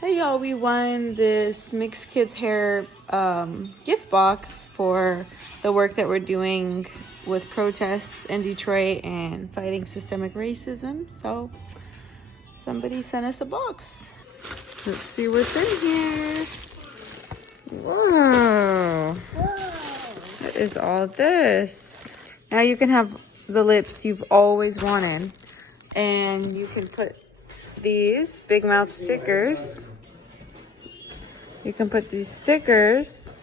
Hey y'all, we won this Mixed Kids Hair gift box for the work that we're doing with protests in Detroit and fighting systemic racism. So somebody sent us a box. Let's see what's in here. Whoa. What is all this? Now you can have the lips you've always wanted. And you can put these big mouth stickers. You can put these stickers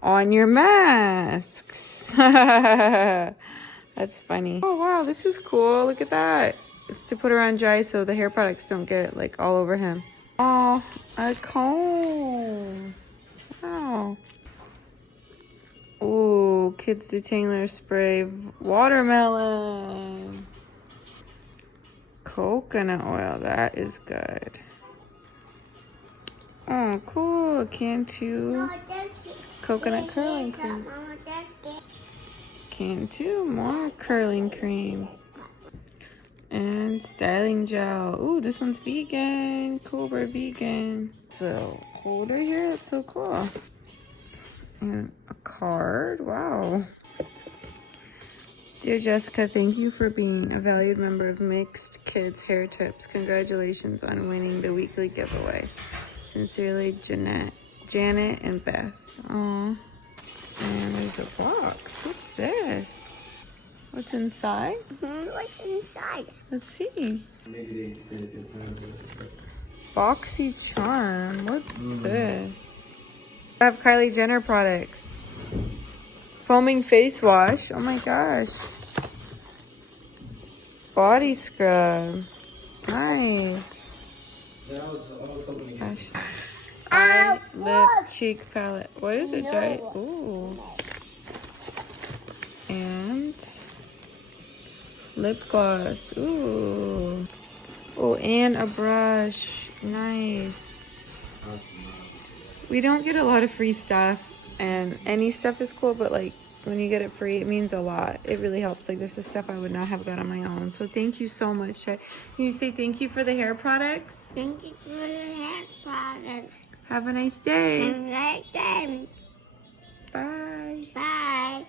on your masks. That's funny. Oh wow, this is cool. Look at that. It's to put around Jai so the hair products don't get like all over him. Oh, a comb. Wow. Ooh, Kids Detangler Spray. Watermelon. Coconut oil. That is good. Oh, cool. Cantu coconut curling cream. Cantu more curling cream. And styling gel. Ooh, this one's vegan. Cobra vegan. So, holder here. That's so cool. And a card. Wow. Dear Jessica, thank you for being a valued member of Mixed Kids Hair Tips. Congratulations on winning the weekly giveaway. Sincerely, Janet and Beth. Aw. And there's a box. What's this? What's inside? What's inside? Let's see. Boxy Charm. What's this? I have Kylie Jenner products. Foaming face wash. Oh my gosh. Body scrub. Nice. Yeah, I was hoping to get some. Eye, lip, cheek palette. What is it, Jai? Ooh. And lip gloss. Ooh. Oh, and a brush. Nice. We don't get a lot of free stuff, and any stuff is cool, but like when you get it free, it means a lot. It really helps. Like this is stuff I would not have got on my own. So thank you so much. Can you say thank you for the hair products? Thank you for the hair products. Have a nice day. Have a nice day. Bye. Bye.